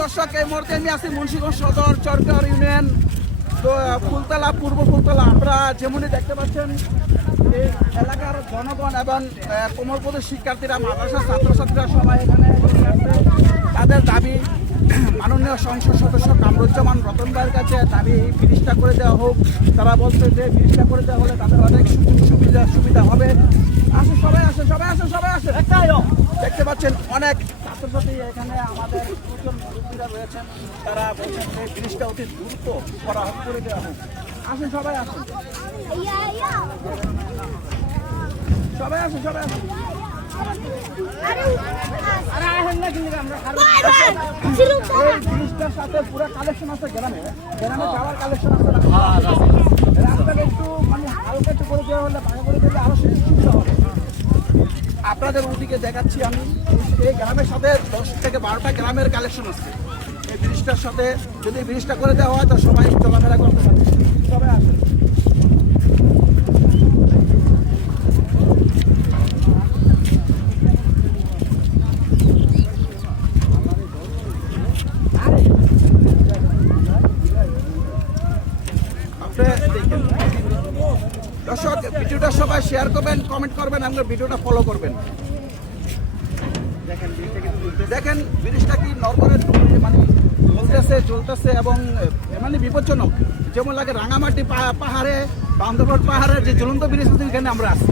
দর্শক, এই মুহূর্তে আমি আছি মুন্সিগঞ্জ সদর চরকার ইউনিয়ন তো ফুলতলা, পূর্ব ফুলতলা। আপনারা যেমনই দেখতে পাচ্ছেন এই এলাকার জনগণ এবং কোমলপদের শিক্ষার্থীরা, মাদ্রাসার ছাত্রছাত্রীরা সবাই এখানে তাদের দাবি মাননীয় সংসদ সদস্য কামরুজ্জামান রতন ভাইয়ের কাছে দাবি ব্রিজটা করে দেওয়া হোক। তারা বলছে যে ব্রিজটা করে দেওয়া হলে তাদের অনেক সুবিধা হবে। আসে সবাই, আসে সবাই, আসে সবাই, আসে। দেখতে পাচ্ছেন অনেক ছাত্রছাত্রী এখানে, আমাদের প্রচুর মুরব্বীরা রয়েছেন, তারা বলছেন যে ব্রিজটা অতি দ্রুত করে দেওয়া হোক। আসেন সবাই, আসেন সবাই, আসেন সবাই, আসেন। ব্রিজটার সাথে পুরো কালেকশন আছে, গ্রামে যাওয়ার কালেকশন আছে। রাস্তাটা একটু মানে হালকা একটু করে দেওয়া হলে, ভালো করে দিলে আরো সুবিধা হবে। আপনাদের ওদিকে দেখাচ্ছি আমি, এই গ্রামের সাথে 10 থেকে 12টা গ্রামের কালেকশন আছে। এই ব্রিজটার সাথে যদি ব্রিজটা করে দেওয়া হয় তো সবাই চলাফেরা করতে পারবে। সবাই আসেন। দর্শক, ভিডিওটা সবাই শেয়ার করবেন, কমেন্ট করবেন, আমাদের ভিডিওটা ফলো করবেন। দেখেন ব্রিজটা কি নরবরের মানে চলতেছে এবং মানে বিপজ্জনক। যেমন লাগে রাঙামাটি পাহাড়ে, বান্দরবান পাহাড়ের যে ঝুলন্ত ব্রিজ আছে, এখানে আমরা আছি।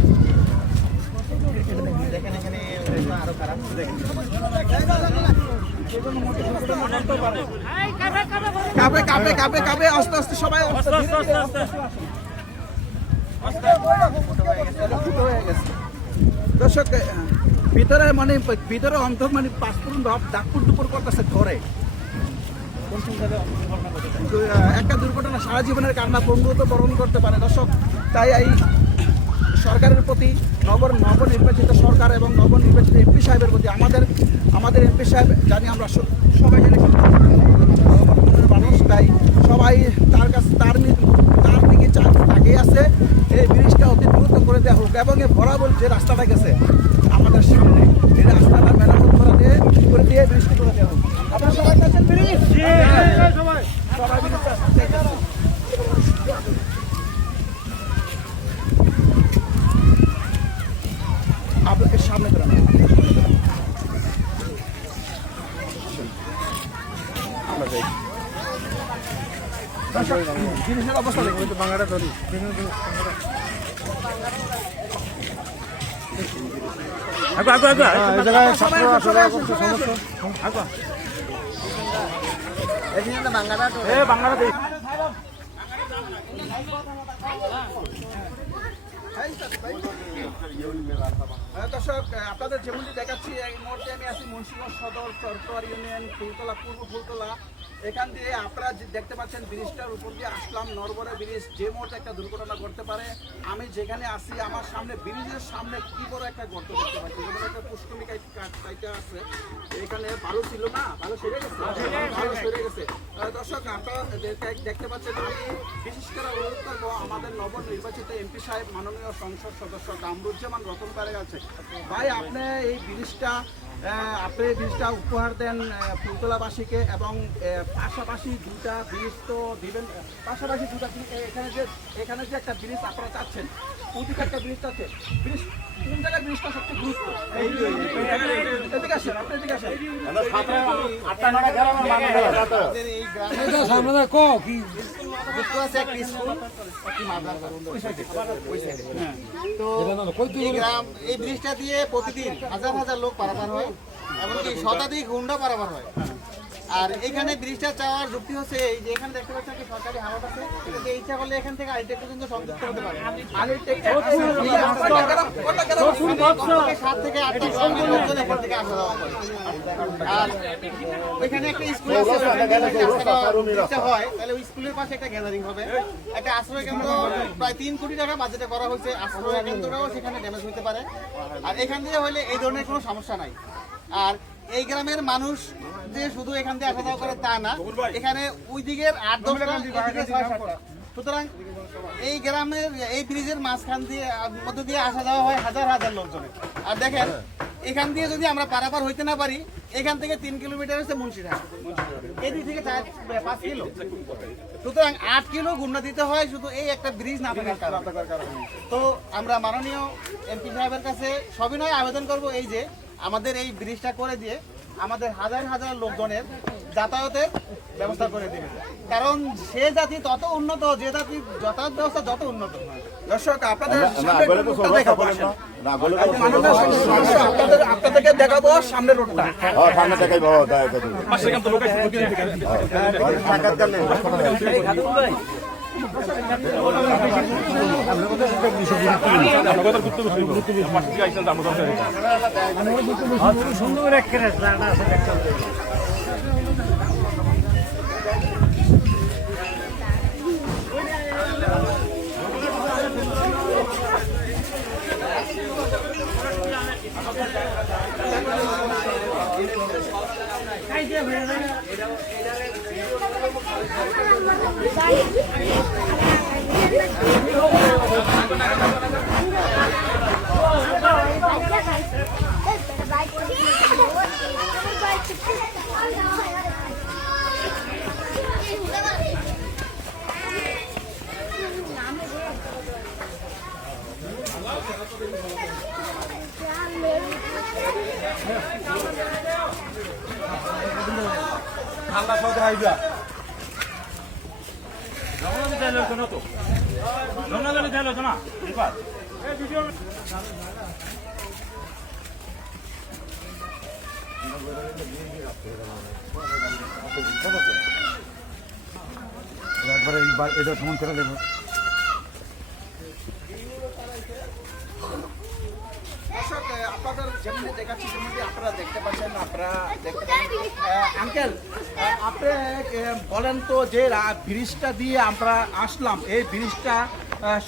কাঁপে আস্তে আস্তে সবাই দর্শক, ভিতরে মানে ভিতরে অন্তর মানে পাঁচপুরন ভাব ডাকপুর দুপুর করতেছে ধরে। একটা দুর্ঘটনা সারা জীবনের কান্না পঙ্গুত্ব বরণ করতে পারে দর্শক। তাই এই সরকারের প্রতি, নবনির্বাচিত সরকার এবং নবনির্বাচিত এমপি সাহেবের প্রতি আমাদের এমপি সাহেব জানি, আমরা সবাই জানি মানুষ, তাই সবাই তার দিকে তাকিয়ে আছে। এই ব্রিজটা অতি দ্রুত করে দেওয়া হোক এবং এই বরাবর যে রাস্তাটা গেছে আমাদের সামনে, এই রাস্তাটা মেরামত করে দিয়ে ব্রিজটা করে দেওয়া হোক। আপনারা সবাই চাচ্ছেন ব্রিজ, সবাই ব্রিজটা আপনাদের সামনে করে আমরা যাই। জিনিসের অবস্থা দেখুন, বাংলাটা ধরি দর্শক, আপনাদের যেমনটি দেখাচ্ছি এই মুহূর্তে আমি আছি মুন্সিগঞ্জ সদর চরকার ইউনিয়ন ফুলতলা, পূর্ব ফুলতলা। এখান দিয়ে আপনারা দেখতে পাচ্ছেন ব্রিজটার উপর দিয়ে আসলাম। নরবরে ব্রিজ যে মুহূর্তে একটা দুর্ঘটনা ঘটতে পারে। আমি যেখানে আসি আমার সামনে, ব্রিজের সামনে কি বড় একটা গর্ত দেখতে পাচ্ছি, একটা পুষ্করিকা আছে। এখানে ভালো ছিল না, ভালো সরে গেছে। দর্শক, আপনারা দেখতে পাচ্ছেন, আমি বিশেষ করে অনুরোধ করবো আমাদের নবনির্বাচিত এমপি সাহেব মাননীয় সংসদ সদস্য কামরুজ্জামান রতন ভাইয়ের কাছে, ভাই আপনি এই ব্রিজটা উপহার দেন ফুলতলাবাসীকে এবং পাশাপাশি দুটা ব্রিজ তো দিবেন। পাশাপাশি দুটা এখানে যে একটা ব্রিজ আপনারা চাচ্ছেন, ওদিকে একটা ব্রিজ চাচ্ছেন, ব্রিজ কোন জায়গায় ব্রিজটা সবচেয়ে গুরুত্ব? এদিকে আসেন, আপনি এদিকে আসেন। এই ব্রিজটা দিয়ে প্রতিদিন হাজার হাজার লোক পারাপার হয়, এমনকি শতাধিক গুন্ডা পারাপার হয়। আর এখানে ব্রিজটা চাওয়ার যুক্তি হচ্ছে এই যে এখানে দেখতে পাচ্ছেন একটা সরকারি হাওয়াট আছে, ইচ্ছা করলে এখান থেকে আইটেক পর্যন্ত সংযুক্ত হতে পারে। 7 থেকে 8টা গ্রামের লোকজন এখান থেকে আসা যাওয়া করে। আর ওইখানে একটা স্কুল আছে, হয় তাহলে ওই স্কুলের পাশে একটা গ্যাদারিং হবে, একটা আশ্রয় কেন্দ্র প্রায় 3 কোটি টাকা বাজেটে করা হয়েছে। আশ্রয় কেন্দ্রটাও সেখানে ড্যামেজ হতে পারে। আর এখান দিয়ে হলে এই ধরনের কোনো সমস্যা নাই। আর এই গ্রামের মানুষ যে শুধু এখান দিয়ে আসা যাওয়া করে তা না, এখানে ওই দিকের 8-10টা, সুতরাং এই গ্রামের এই ব্রিজের মাঝখান দিয়ে মধ্য দিয়ে আসা যাওয়া হয় হাজার হাজার লোকজনের। আর দেখেন এখান দিয়ে যদি আমরা পারাপার হইতে না পারি, এখান থেকে 3 কিলোমিটার হচ্ছে মুন্সিরহাট, এদিক থেকে 5 কিলো, সুতরাং 8 কিলো ঘুরনা দিতে হয় শুধু এই একটা ব্রিজ না থাকার কারণে। তো আমরা মাননীয় এমপি সাহেবের কাছে সবিনয় আবেদন করব এই যে আমাদের এই ব্রিজটা করে দিয়ে আমাদের হাজার হাজার লোকজনের যাতায়াতের ব্যবস্থা করে দেবে, কারণ সে জাতি তত উন্নত, যে জাতি যাতায়াত ব্যবস্থা যত উন্নত। দর্শক আপনাদের আপনাদেরকে দেখাবো সামনের রোডটা। সুন্দর এক একবারে এটা সমান করে দেবো। দর্শক আপনাদের যেমনি দেখাচ্ছি যেমনি আপনারা দেখতে পাচ্ছেন, আঙ্কেল আপনি বলেন তো যে ব্রিজটা দিয়ে আমরা আসলাম, এই ব্রিজটা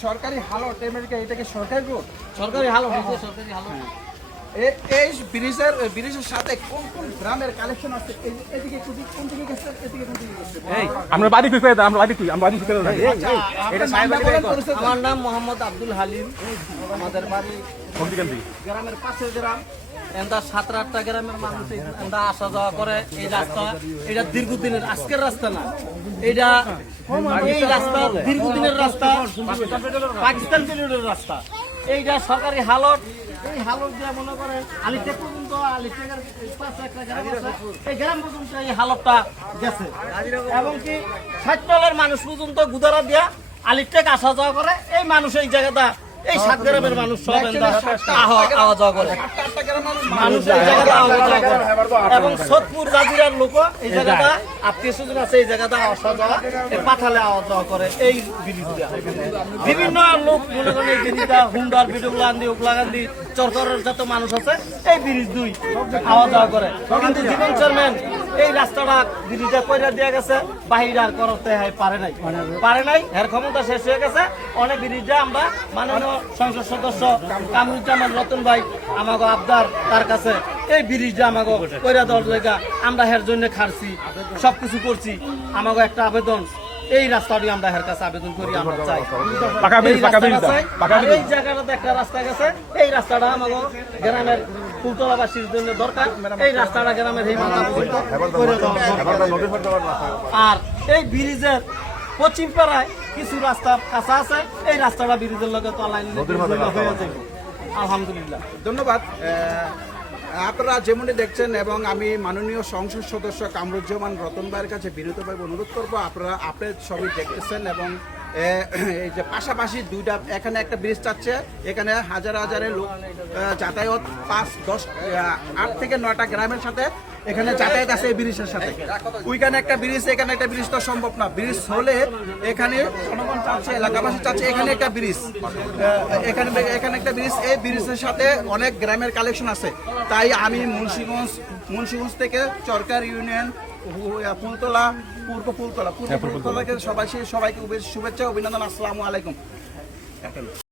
সরকারি হালট, এটাকে সরকারি রোড, সরকারি হালট, সরকারি হালট। এই ব্রিজের সাথে কোন কোন গ্রামের কালেকশন আছে? এদিকে কোন দিকে গেছে, এদিকে কোন দিকে গেছে? আমরা বাড়ি কই পেয়ে আমরা বাড়ি কই এটা সাহেবের আমার নাম মোহাম্মদ আব্দুল হালিম। আমাদের বাড়ি গ্রামের পাশের গ্রাম। এন্দা 7-8টা গ্রামের মানুষ এন্দা আসা যাওয়া করে। এই রাস্তা এটা দীর্ঘদিনের, আজকের রাস্তা না, এটা এই রাস্তা দীর্ঘদিনের রাস্তা, পাকিস্তান পিরিয়ডের রাস্তা। এইটা সরকারি হালট। এই হালট দিয়ে মনে করেন আলিটেক পর্যন্ত, আলিটেকের পাশে একটা গ্রাম আছে, এই গ্রাম পর্যন্ত এই হালটটা গেছে, এবং কি 60 তলের মানুষ পর্যন্ত গুদারা দিয়া আলিটেক আসা যাওয়া করে। এই মানুষ এই জায়গাটা, এই 7 গ্রামের মানুষ সব আওয়া যাওয়া করে, মানুষ এই জায়গাটা আওয়া যাওয়া করে। এবং সোদপুর জাজিরার লোক এই জায়গাটা আত্মীয় স্বজন আছে, এই জায়গাটা আসা যাওয়া, এই পাঠালে আওয়া যাওয়া করে। এই ব্রিজটা বিভিন্ন লোক মনে করেন এই ব্রিজটা হুন্ডার ভিডিওগুলান্দি উগলাগান্দি চরকরের যত মানুষ আছে এই ব্রিজ 2 আওয়া যাওয়া করে। কিন্তু জীবন চেয়ারম্যান এই রাস্তাটা ব্রিজটা কইরা দিয়ে গেছে, বাহির আর করতে পারে নাই, এর ক্ষমতা শেষ হয়ে গেছে। অনেক ব্রিজটা আমরা মাননীয় সংসদ সদস্য কামরুজ্জামান রতন ভাই আমাকে আবদার, তার কাছে এই ব্রিজটা আমাকে কইরা দেওয়ার লেগা আমরা এর জন্য খারছি, সবকিছু করছি। আমাকে একটা আবেদন, এই রাস্তাটি আমরা এর কাছে আবেদন করি, আমরা চাই এই জায়গাটাতে একটা রাস্তা গেছে, এই রাস্তাটা আমাকে গ্রামের ফুলতলাবাসীর জন্য দরকার। এই রাস্তাটা গ্রামের এই মাথা করে দেওয়া। আর এই ব্রিজের পশ্চিম পাড়ায় কিছু রাস্তা কাঁচা আছে, এই রাস্তাটা ব্রিজের লগে তো হয়ে যাবে। আলহামদুলিল্লাহ, ধন্যবাদ। আপনারা যেমনটি দেখছেন, এবং আমি মাননীয় সংসদ সদস্য কামরুজ্জামান রতন ভাইয়ের কাছে বিনীতভাবে অনুরোধ করবো, আপনারা সবই দেখতেছেন, এবং এই যে পাশাপাশি দুইটা, এখানে একটা ব্রিজ চাচ্ছে, এখানে হাজারের লোক যাতায়াত, 8 থেকে 9টা গ্রামের সাথে এখানে যাতায়াত আছে এই ব্রিজের সাথে। ওইখানে একটা ব্রিজ, এখানে একটা ব্রিজ তো সম্ভব না। ব্রিজ হলে এখানে জনগণ চাচ্ছে, এলাকাবাসী চাচ্ছে এখানে একটা ব্রিজ, এখানে একটা ব্রিজ। এই ব্রিজের সাথে অনেক গ্রামের কালেকশন আছে। তাই আমি মুন্সিগঞ্জ থেকে চরকার ইউনিয়ন, ফুলতলা, পূর্ব ফুলতলাকে সবাইকে শুভেচ্ছা অভিনন্দন। আসসালামু আলাইকুম।